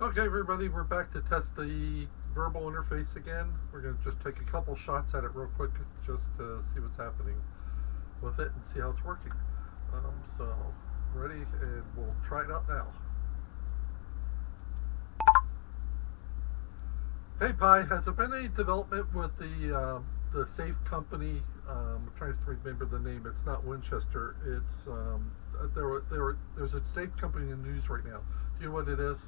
Okay, everybody, we're back to test the verbal interface again. We're going to just take a couple shots at it real quick just to see what's happening with it and see how it's working. So, ready, and we'll try it out now. Hey, Pi, has there been any development with the safe company? I'm trying to remember the name. It's not Winchester. It's there's a safe company in the news right now. Do you know what it is?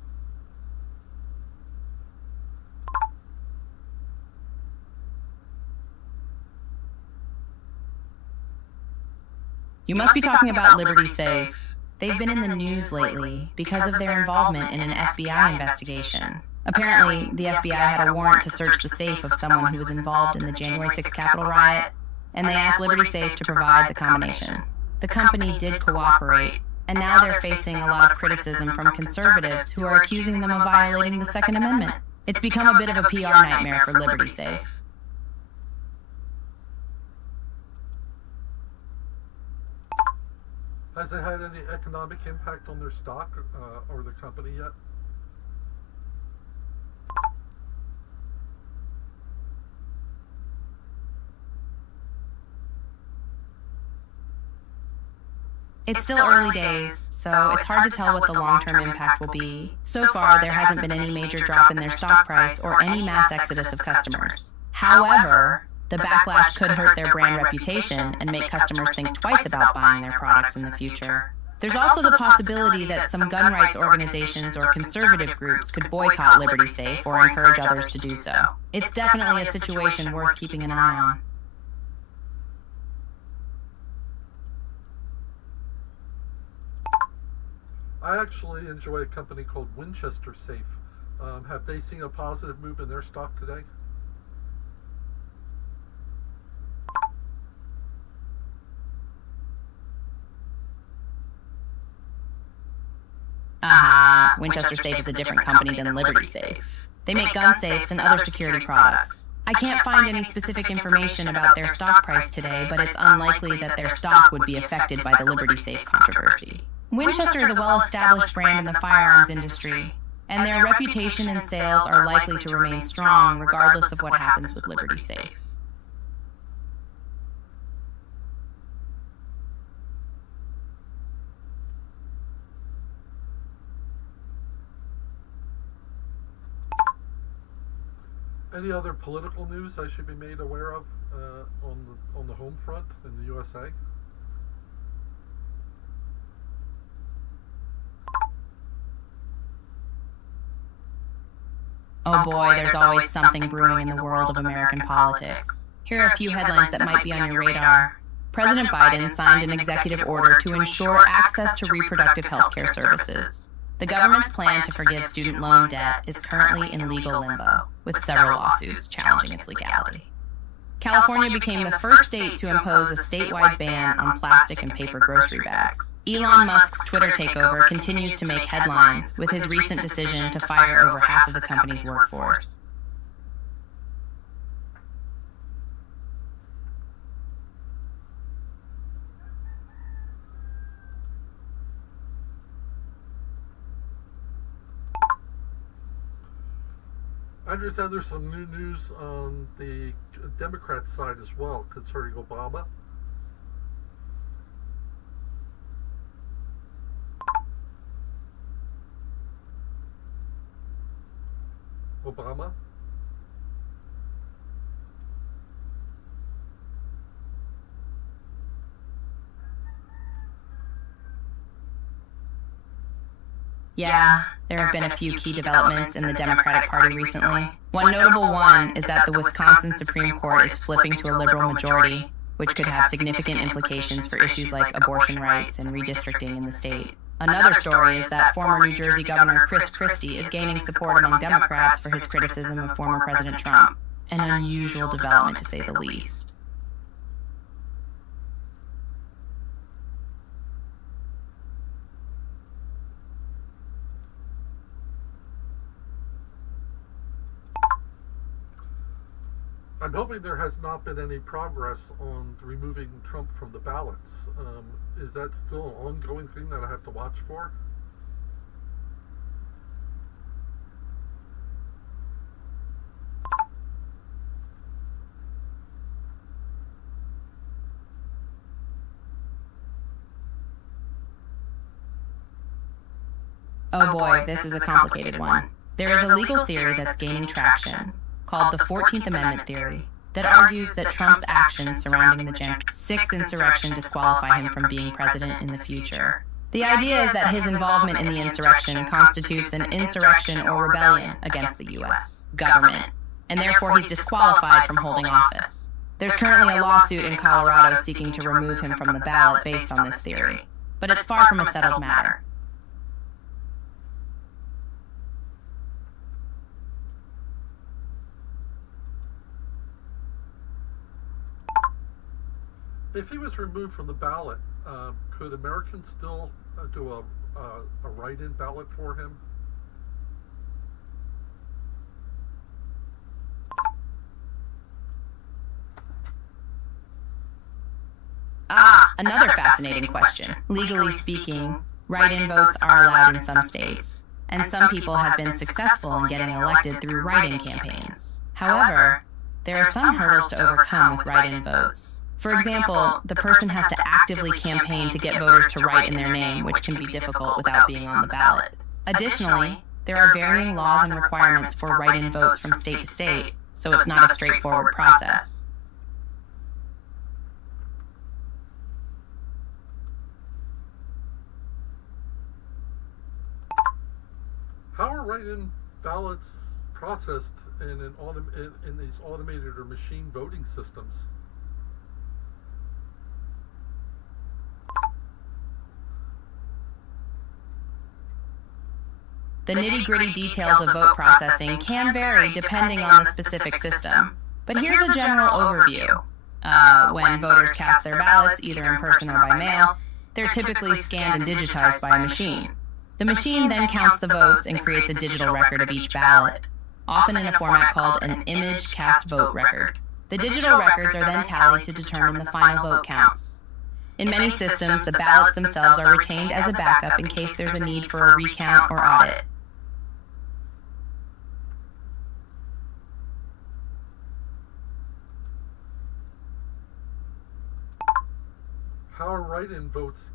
You must be talking about Liberty Safe. They've been in the news lately because of their involvement in an FBI investigation. Apparently, the FBI had a warrant to search the safe of someone who was involved in the January 6th Capitol riot, and they asked Liberty Safe to provide the combination. The company did cooperate, and now they're facing a lot of criticism from conservatives who are accusing them of violating the Second Amendment. It's become a bit of a PR nightmare for Liberty Safe. Has it had any economic impact on their stock or the company yet? It's still early days, so it's hard to tell what the long-term impact will be. So far, there hasn't been any major drop in their stock price or any mass exodus of customers. However, the backlash could hurt their brand reputation and make customers think twice about buying their products in the future. There's also the possibility that some gun rights organizations or conservative groups could boycott Liberty Safe or encourage others to do so. It's definitely a situation worth keeping an eye on. I actually enjoy a company called Winchester Safe. Have they seen a positive move in their stock today? Winchester Safe is a different company than Liberty Safe. They make gun safes and other security products. I can't find any specific information about their stock price today, but it's unlikely that their stock would be affected by the Liberty Safe controversy. Winchester is a well-established brand in the firearms industry, and their reputation and sales are likely to remain strong regardless of what happens with Liberty Safe. Any other political news I should be made aware of on the home front in the USA? Oh boy, there's always something brewing in the world of American politics. Here are a few headlines that might be on your radar. President Biden signed an executive order to ensure access to reproductive health care services. The government's plan to forgive student loan debt is currently in legal limbo, with several lawsuits challenging its legality. California became the first state to impose a statewide ban on plastic and paper grocery bags. Elon Musk's Twitter takeover continues to make headlines with his recent decision to fire over half of the company's workforce. I understand there's some new news on the Democrat side as well concerning Obama. Obama? Yeah, there have been a few key developments in the Democratic Party recently. One notable one is that the Wisconsin Supreme Court is flipping to a liberal majority, which could have significant implications for issues like abortion rights and redistricting in the state. Another story is that former New Jersey Governor Chris Christie is gaining support among Democrats for his criticism of former President Trump, an unusual development to say the least. I'm hoping there has not been any progress on removing Trump from the ballots. Is that still an ongoing thing that I have to watch for? Oh boy, this is a complicated one. There is a legal theory that's gaining traction, called the 14th Amendment theory, that argues that Trump's actions surrounding the Jan. 6 insurrection disqualify him from being president in the future. The idea is that his involvement in the insurrection constitutes an insurrection or rebellion against the U.S. government, and therefore he's disqualified from holding office. There's currently a lawsuit in Colorado seeking to remove him from the ballot based on this theory, but it's far from a settled matter. If he was removed from the ballot, could Americans still do a write-in ballot for him? Another fascinating question. Legally speaking, write-in votes are allowed in some states, and some people have been successful in getting elected through write-in campaigns. However, there are some hurdles to overcome with write-in votes. For example, the person has to actively campaign to get voters to write in their name, which can be difficult without being on the ballot. Additionally, there are varying laws and requirements for write-in votes from state to state, so it's not a straightforward process. How are write-in ballots processed in these automated or machine voting systems? The nitty-gritty details of vote processing can vary depending on the specific system, but here's a general overview. When voters cast their ballots, either in person or by mail, they're typically scanned and digitized by a machine. The machine then counts the votes and creates a digital record of each ballot, often in a format called an image cast vote record. The digital records are then tallied to determine the final vote counts. In many systems, the ballots themselves are retained as a backup in case there's a need for a recount or audit. How are write-in votes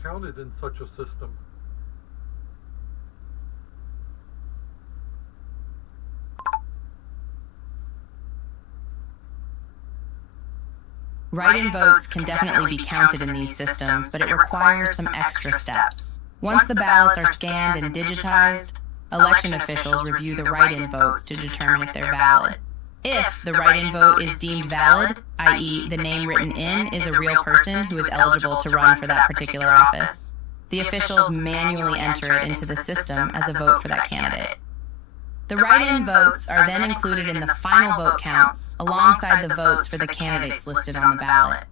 counted in such a system? Write-in votes can definitely be counted in these systems, but it requires some extra steps. Once the ballots are scanned and digitized, election officials review the write-in votes to determine if they're valid. If the write-in vote is deemed valid, i.e. the name written in is a real person who is eligible to run for that particular office, the officials manually enter it into the system as a vote for that candidate. The write-in votes are then included in the final vote counts alongside the votes for the candidates listed on the ballot.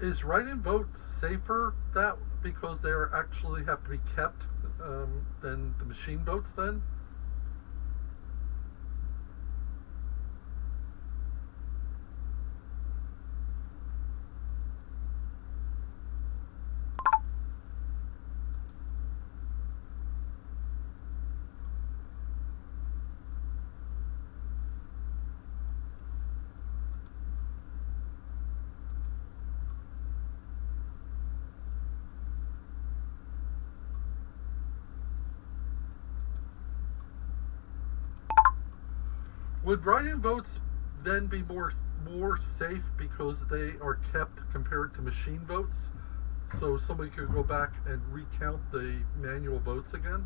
Is write-in vote safer because they actually have to be kept than the machine votes then? Would write-in votes then be more safe because they are kept compared to machine votes? So somebody could go back and recount the manual votes again?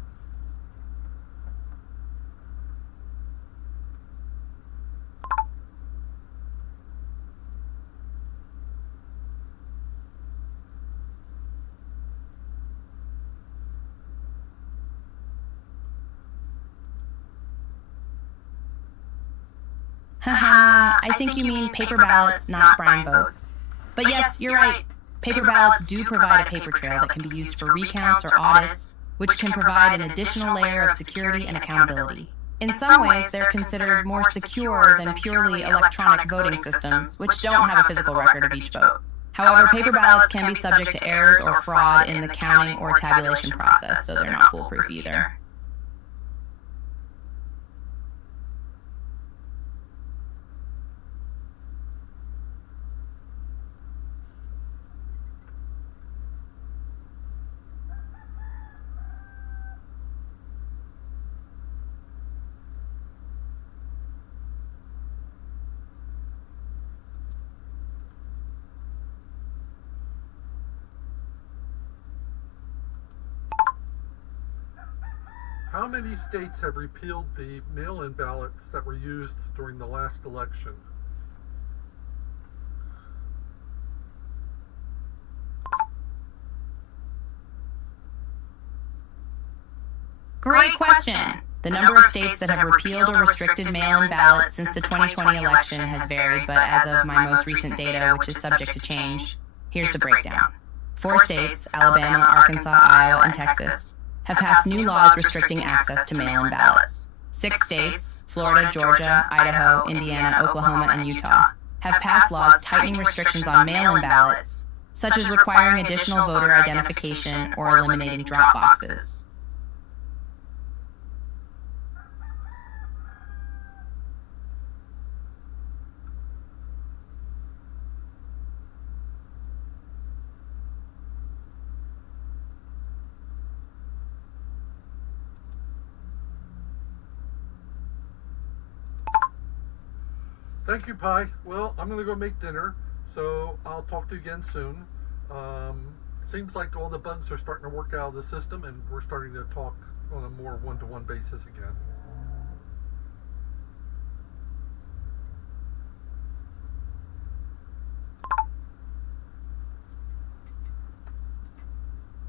Haha, I think you mean paper ballots, not brine votes. But yes, you're right. Paper ballots do provide a paper trail that can be used for recounts or audits, which can provide an additional layer of security and accountability. In some ways, they're considered more secure than purely electronic voting systems, which don't have a physical record of each vote. However, paper ballots can be subject to errors or fraud in the counting or tabulation process, so they're not foolproof either. How many states have repealed the mail-in ballots that were used during the last election? Great question. The number of states that have repealed or restricted mail-in ballots since the 2020 election has varied, but as of my most recent data, which is subject to change, here's the breakdown. 4 states, Alabama, Arkansas, Iowa, and Texas, have passed new laws restricting access to mail-in ballots. 6 states, Florida, Georgia, Idaho, Indiana, Oklahoma, and Utah, have passed laws tightening restrictions on mail-in ballots, such as requiring additional voter identification or eliminating drop boxes. Thank you, Pi. Well, I'm going to go make dinner, so I'll talk to you again soon. Seems like all the bugs are starting to work out of the system, and we're starting to talk on a more one-to-one basis again.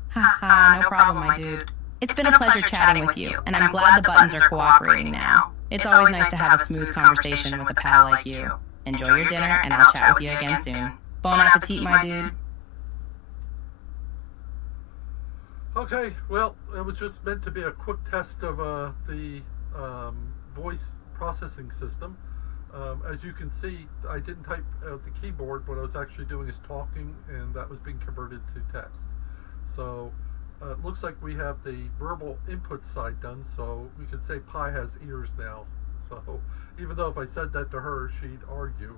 Haha, no problem, my dude. It's been a pleasure chatting with you, and I'm glad the buttons are cooperating now. It's always nice to have a smooth conversation with a pal like you. Enjoy your dinner, and I'll chat with you again soon. Bon appetit, my dude. Okay, well, it was just meant to be a quick test of the voice processing system. As you can see, I didn't type at the keyboard. What I was actually doing is talking, and that was being converted to text. So it looks like we have the verbal input side done, so we could say Pi has ears now. So even though if I said that to her, she'd argue.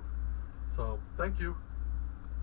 So thank you.